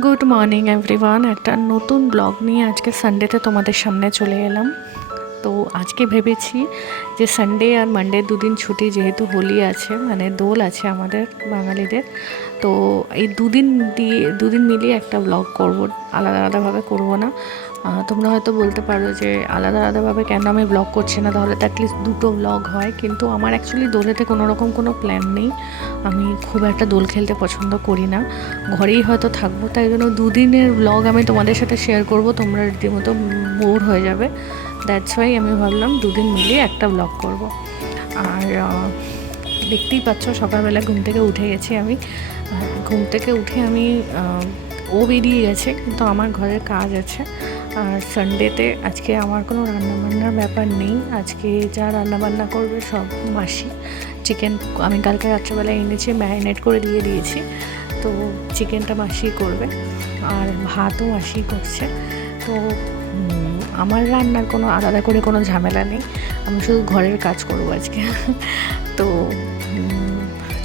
Good morning everyone. একটা নতুন blog নিয়ে আজকে সানডেতে তোমাদের সামনে চলে এলাম। তো আজকে ভেবেছি যে সানডে আর মানডে দুদিন ছুটি, যেহেতু হোলি আছে মানে দোল আছে আমাদের বাঙালিদের, তো এই দুদিন মিলিয়ে একটা ব্লগ করব, আলাদা আলাদাভাবে করব না। তোমরা হয়তো বলতে পারো যে আলাদা আলাদাভাবে কেন আমি ব্লগ করছি না, তাহলে তো অ্যাটলিস্ট দুটো ব্লগ হয়। কিন্তু আমার অ্যাকচুয়ালি দোলেতে কোনো রকম কোনো প্ল্যান নেই। আমি খুব একটা দোল খেলতে পছন্দ করি না, ঘরেই হয়তো থাকবো। তাই জন্য দুদিনের ব্লগ আমি তোমাদের সাথে শেয়ার করব, তোমরা রীতিমতো বোর হয়ে যাবে। দ্যাটস ওয়াই আমি ভাবলাম দুদিন মিলিয়ে একটা ব্লগ করব। আর দেখতেই পাচ্ছ সকালবেলা ঘুম থেকে উঠে গেছি আমি। ঘুম থেকে উঠে আমি ও বেরিয়ে গেছে, কিন্তু আমার ঘরের কাজ আছে। আর সানডেতে আজকে আমার কোনো রান্নাবান্নার ব্যাপার নেই। আজকে যা রান্নাবান্না করবে সব মাসি। চিকেন আমি কালকে রাত্রেবেলা এনেছি, ম্যারিনেট করে দিয়ে দিয়েছি, তো চিকেনটা মাসি করবে। আর ভাতও মাসি করছে। তো আমার রান্নার কোনো আলাদা করে কোনো ঝামেলা নেই, আমি শুধু ঘরের কাজ করব আজকে। তো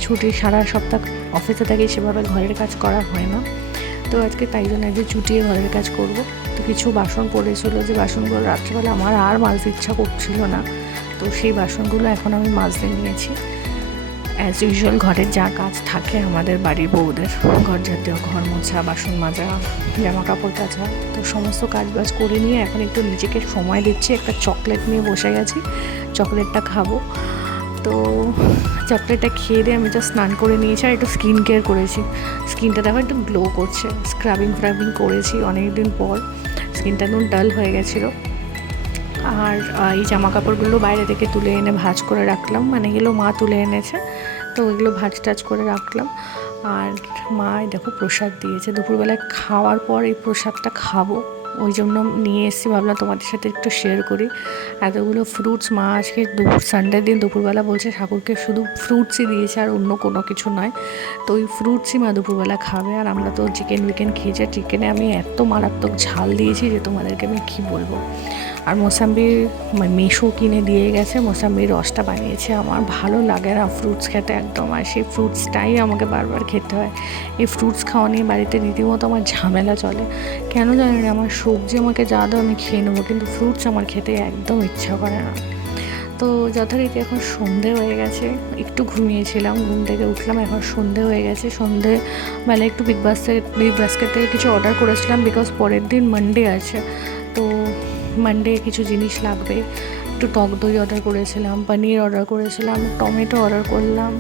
ছুটি সারা সপ্তাহ অফিসে থাকি, সেভাবে ঘরের কাজ করা হয় না। তো আজকে তাই জন্য আজকে চুটিয়ে ঘরের কাজ করব। তো কিছু বাসন পড়েছিল, যে বাসনগুলো রাত্রেবেলা আমার আর মাজতে ইচ্ছা করছিল না, তো সেই বাসনগুলো এখন আমি মাজতে নিয়েছি। অ্যাজ ইউজুয়াল ঘরের যা কাজ থাকে আমাদের বাড়ির বউদের, ঘর জাতীয়, ঘর মোছা, বাসন মাজা, জামা কাপড় কাচা, তো সমস্ত কাজ বাজ করে নিয়ে এখন একটু নিজেকে সময় দিচ্ছি। একটা চকলেট নিয়ে বসে গেছি, চকলেটটা খাবো। তো চকলেটটা খেয়ে দিয়ে আমি জাস্ট স্নান করে নিয়েছি আর একটু স্কিন কেয়ার করেছি। স্কিনটা দেখো একটু গ্লো করছে, স্ক্রাবিং করেছি অনেক দিন পর। স্কিনটা একদম ডাল হয়ে গেছিলো। আর এই জামা কাপড়গুলো বাইরে থেকে তুলে এনে ভাঁজ করে রাখলাম, মানে এগুলো মা তুলে এনেছে, তো ওইগুলো ভাঁজ টাজ করে রাখলাম। আর মা দেখো প্রসাদ দিয়েছে, দুপুরবেলায় খাওয়ার পর এই প্রসাদটা খাবো, ওই জন্য নিয়ে এসেছি, ভাবলাম তোমাদের সাথে একটু শেয়ার করি। এতগুলো ফ্রুটস মা আজকে সানডে দিন দুপুরবেলা বলছে ঠাকুরকে শুধু ফ্রুটসই দিয়েছে আর অন্য কোনো কিছু নয়। তো ওই ফ্রুটসই মা দুপুরবেলা খাবে। আর আমরা তো চিকেন খেয়েছি, চিকেনে আমি এত মারাত্মক ঝাল দিয়েছি যে তোমাদেরকে আমি কী বলবো। আর মোসাম্বির মেশো কিনে দিয়ে গেছে, মোসাম্বির রসটা বানিয়েছে। আমার ভালো লাগে না ফ্রুটস খেতে একদম, আর সেই ফ্রুটসটাই আমাকে বারবার খেতে হয়। এই ফ্রুটস খাওয়া নিয়ে বাড়িতে রীতিমতো আমার ঝামেলা চলে, কেন জানি না। আমার সবজি আমাকে যা দাও আমি খেয়ে নেবো, কিন্তু ফ্রুটস আমার খেতে একদম ইচ্ছা করে না। তো যথারীতি এখন সন্ধে হয়ে গেছে, একটু ঘুমিয়েছিলাম, ঘুম থেকে উঠলাম, এখন সন্ধে হয়ে গেছে। সন্ধেবেলা একটু বিগ বাস্কেট থেকে কিছু অর্ডার করেছিলাম, বিকজ পরের দিন মানডে আছে, তো মানডে কিছু জিনিস লাগবে। একটু টক দই অর্ডার করেছিলাম, পনির অর্ডার করেছিলাম, টমেটো অর্ডার করলাম,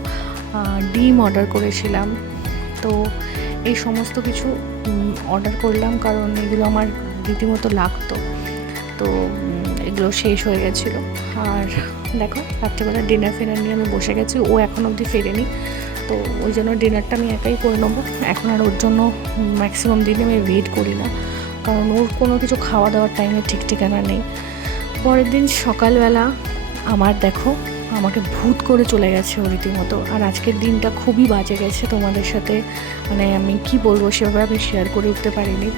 ডিম অর্ডার করেছিলাম। তো এই সমস্ত কিছু অর্ডার করলাম, কারণ এগুলো আমার রীতিমতো লাগতো। তো এগুলো শেষ হয়ে গেছিলো। আর দেখো রাত্রেবেলা ডিনার নিয়ে আমি বসে গেছি, ও এখন অবধি ফেরেনি, তো ওই জন্য ডিনারটা আমি একাই করে নেবো। এখন আর ওর জন্য ম্যাক্সিমাম দিনে আমি ওয়েট করি না, কারণ ওর কোনো কিছু খাওয়া দাওয়ার টাইমে ঠিক ঠিকানা নেই। পরের দিন সকালবেলা আমার দেখো আমাকে ভূত করে চলে গেছে ও রীতিমতো। আর আজকের দিনটা খুবই বাজে গেছে তোমাদের সাথে, মানে আমি কি বলবো সেভাবে আমি শেয়ার করে উঠতে পারিনি।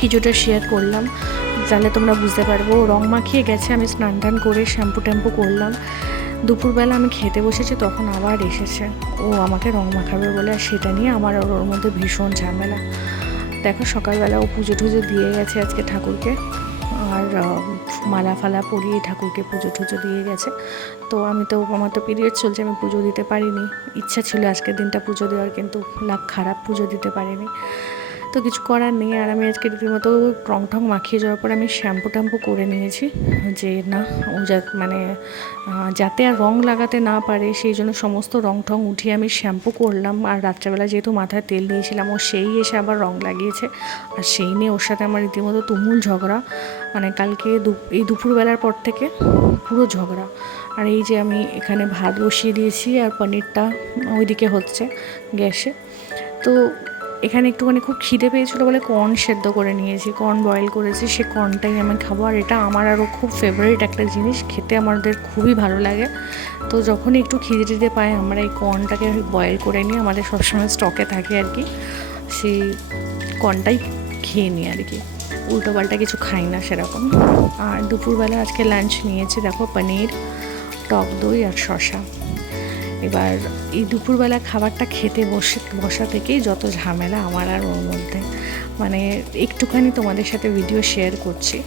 কিছুটা শেয়ার করলাম, তাহলে তোমরা বুঝতে পারবো। রং মাখিয়ে গেছে, আমি স্নান টান করে শ্যাম্পু করলাম। দুপুরবেলা আমি খেতে বসেছি, তখন আবার এসেছে ও আমাকে রং মাখাবে বলে, আর সেটা নিয়ে আমার ওর মধ্যে ভীষণ ঝামেলা। দেখো সকালবেলা ও পুজো টুজো দিয়ে গেছে আজকে ঠাকুরকে, আর মালা ফালা পরিয়ে ঠাকুরকে পুজো দিয়ে গেছে। তো আমার তো পিরিয়ড চলছে, আমি পুজো দিতে পারিনি। ইচ্ছা ছিল আজকের দিনটা পুজো দেওয়ার, কিন্তু লাক খারাপ, পুজো দিতে পারিনি। তো কিছু করার নেই। আর আমি আজকে রীতিমতো রং ঠং মাখিয়ে যাওয়ার পর আমি শ্যাম্পু করে নিয়েছি, যে না ও যাতে আর রং লাগাতে না পারে, সেই জন্য সমস্ত রং ঠং উঠিয়ে আমি শ্যাম্পু করলাম। আর রাত্রেবেলা যেহেতু মাথায় তেল দিয়েছিলাম, ও সেই এসে আবার রং লাগিয়েছে, আর সেই নিয়ে ওর সাথে আমার রীতিমতো তুমুল ঝগড়া। মানে কালকে এই দুপুরবেলার পর থেকে পুরো ঝগড়া। আর এই যে আমি এখানে ভাত বসিয়ে দিয়েছি, আর পনিরটা ওইদিকে হচ্ছে গ্যাসে। তো এখানে একটুখানি খুব খিদে পেয়েছিলো বলে কর্ন সেদ্ধ করে নিয়েছি, কর্ন বয়েল করেছি, সে কর্নটাই আমি খাবো। আর এটা আমার আরও খুব ফেভারিট একটা জিনিস, খেতে আমাদের খুবই ভালো লাগে। তো যখনই একটু খিদে পাই আমরা এই কর্নটাকে বয়েল করে নিই, আমাদের সবসময় স্টকে থাকে আর কি, সেই কর্নটাই খেয়ে নিই আর কি, উল্টোপাল্টা কিছু খাই না সেরকম। আর দুপুরবেলা আজকে লাঞ্চ নিয়েছি দেখো পনির, টক দই আর শসা। এবার এই দুপুরবেলা খাবারটা খেতে বসা থেকেই যত ঝামেলা আমার আর ওর মধ্যে, মানে একটুখানি তোমাদের সাথে ভিডিও শেয়ার করছি,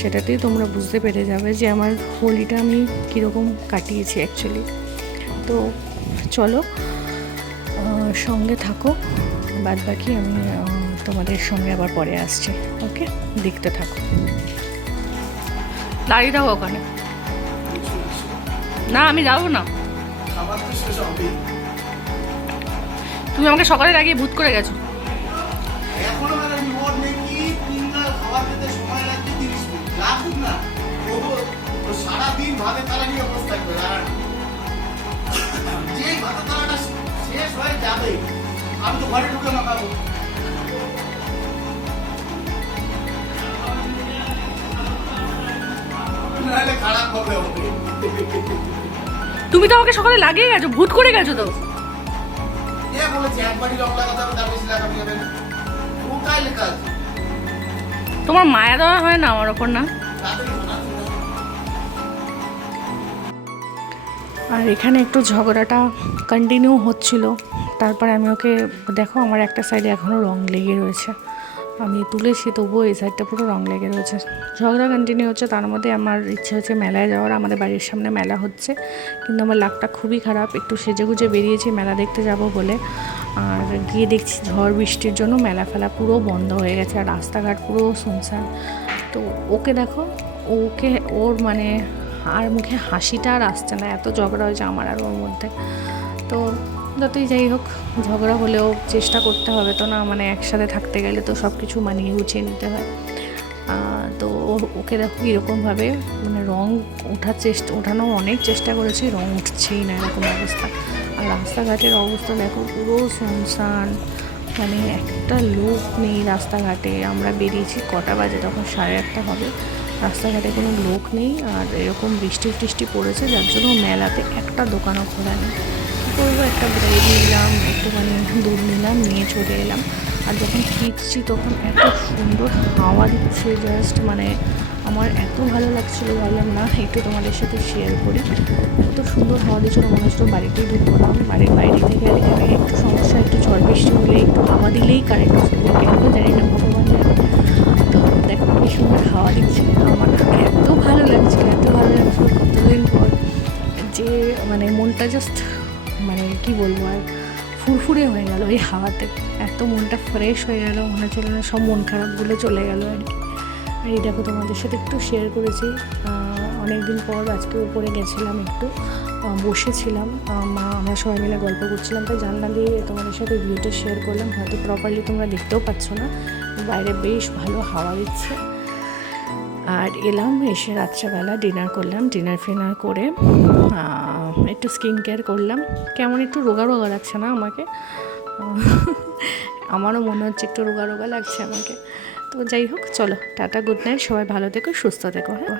সেটাতেই তোমরা বুঝতে পেরে যাবে যে আমার হোলিটা আমি কীরকম কাটিয়েছি অ্যাকচুয়ালি। তো চলো সঙ্গে থাকো, বাদ বাকি আমি তোমাদের সঙ্গে আবার পরে আসছি। ওকে, দেখতে থাকো। দাঁড়িয়ে থাকো ওখানে, না আমি যাবো না। তুমি আমাকে সকালে লাগিয়ে ভূত করে গেছো। সারাদিন ভাবে তারা নিয়ে অবস্থা করে যে ভাতা তারাটা শেষ হয়ে যাবে, আমি তো ঘরে ঢুকে মাখাবো। খারাপ হবে। তুমি তো আমাকে সকালে লাগিয়ে গেছো, ভূত করে গেছো তো। কে বলেছে একবারই রং লাগাতে হবে, তার বেশি লাগাতে যাবে না? ওটাই লেখা আছে। তোমার মায়া দেওয়া হয় না আমার ওপর না? আর এখানে একটু ঝগড়াটা কন্টিনিউ হচ্ছিল, তারপরে আমি ওকে, দেখো আমার একটা সাইডে এখনও রং লেগে রয়েছে, আমি তুলেছি তবুও এই সাইডটা পুরো রং লেগে রয়েছে। ঝগড়া কন্টিনিউ হচ্ছে, তার মধ্যে আমার ইচ্ছে হচ্ছে মেলায় যাওয়ার, আমাদের বাড়ির সামনে মেলা হচ্ছে, কিন্তু আমার লাকটা খুবই খারাপ, একটু সেজেগুজে বেরিয়েছি মেলা দেখতে যাব বলে, আর গিয়ে দেখছি ঝড় বৃষ্টির জন্য মেলা ফেলা পুরো বন্ধ হয়ে গেছে, আর রাস্তাঘাট পুরো শুনশান। তো ওকে দেখো, ওর মানে আর মুখে হাসিটা আর আসছে না, এত ঝগড়া হয়েছে আমার আর ওর মধ্যে। তো যতই যাই হোক, ঝগড়া হলেও চেষ্টা করতে হবে তো না, মানে একসাথে থাকতে গেলে তো সব কিছু মানিয়ে গুছিয়ে নিতে হয়। তো ওকে দেখো এরকমভাবে মানে রং ওঠানো অনেক চেষ্টা করেছি, রং উঠছেই না, এরকম অবস্থা। আর রাস্তাঘাটের অবস্থা দেখো পুরো শুনশান, মানে একটা লোক নেই রাস্তাঘাটে। আমরা বেরিয়েছি কটা বাজে, তখন 8:30 হবে, রাস্তাঘাটে কোনো লোক নেই, আর এরকম বৃষ্টি পড়েছে, যার জন্য মেলাতে একটা দোকানও খোলা নেই। কী করবো, একটা ব্রেড নিলাম, একটুখানি দুধ নিলাম, নিয়ে চলে এলাম। আর যখন ফিরছি তখন এত সুন্দর হাওয়া দিচ্ছে, জাস্ট মানে আমার এত ভালো লাগছিলো, ভাবলাম না একটু তোমাদের সাথে শেয়ার করি। এত সুন্দর হাওয়া দিচ্ছিলো, মনে হচ্ছিলো বাড়িতেই ঢুকবো না। বাড়ির বাইরে থেকে আর এখানে একটু সমস্যা, একটু ঝড় বৃষ্টি হলে একটু হাওয়া দিলেই কারেন্ট চলে যায়, কেন জানি না, ভগবান জানে। তো দেখো কি সুন্দর হাওয়া দিচ্ছে, আমার এত ভালো লাগছিলো কতদিন পর, যে মানে মনটা জাস্ট মানে কি বলবো আর ফুরফুরে হয়ে গেল এই হাওয়াতে, এত মনটা ফ্রেশ হয়ে গেল, মনে হচ্ছিল না সব মন খারাপগুলো চলে গেল আর কি। আর এই দেখো তোমাদের সাথে একটু শেয়ার করেছি, অনেক দিন পর আজকে উপরে গেছিলাম, একটু বসেছিলাম, আমরা সবাই মিলে গল্প করছিলাম, তাই জানলা দিয়ে তোমাদের সাথে ভিউটা শেয়ার করলাম। হয়তো প্রপারলি তোমরা দেখতেও পাচ্ছ না, বাইরে বেশ ভালো হাওয়া দিচ্ছে। আর এলাম, এসে রাত্রেবেলা ডিনার করলাম, ডিনার ফিনার করে একটু স্কিন কেয়ার করলাম। কেমন একটু রোগা লাগছে না আমাকে? আমারও মনে হচ্ছে একটু রোগা লাগছে আমাকে। তো যাই হোক, চলো টাটা, গুড নাইট, সবাই ভালো থেকো, সুস্থ থেকো। হ্যাঁ।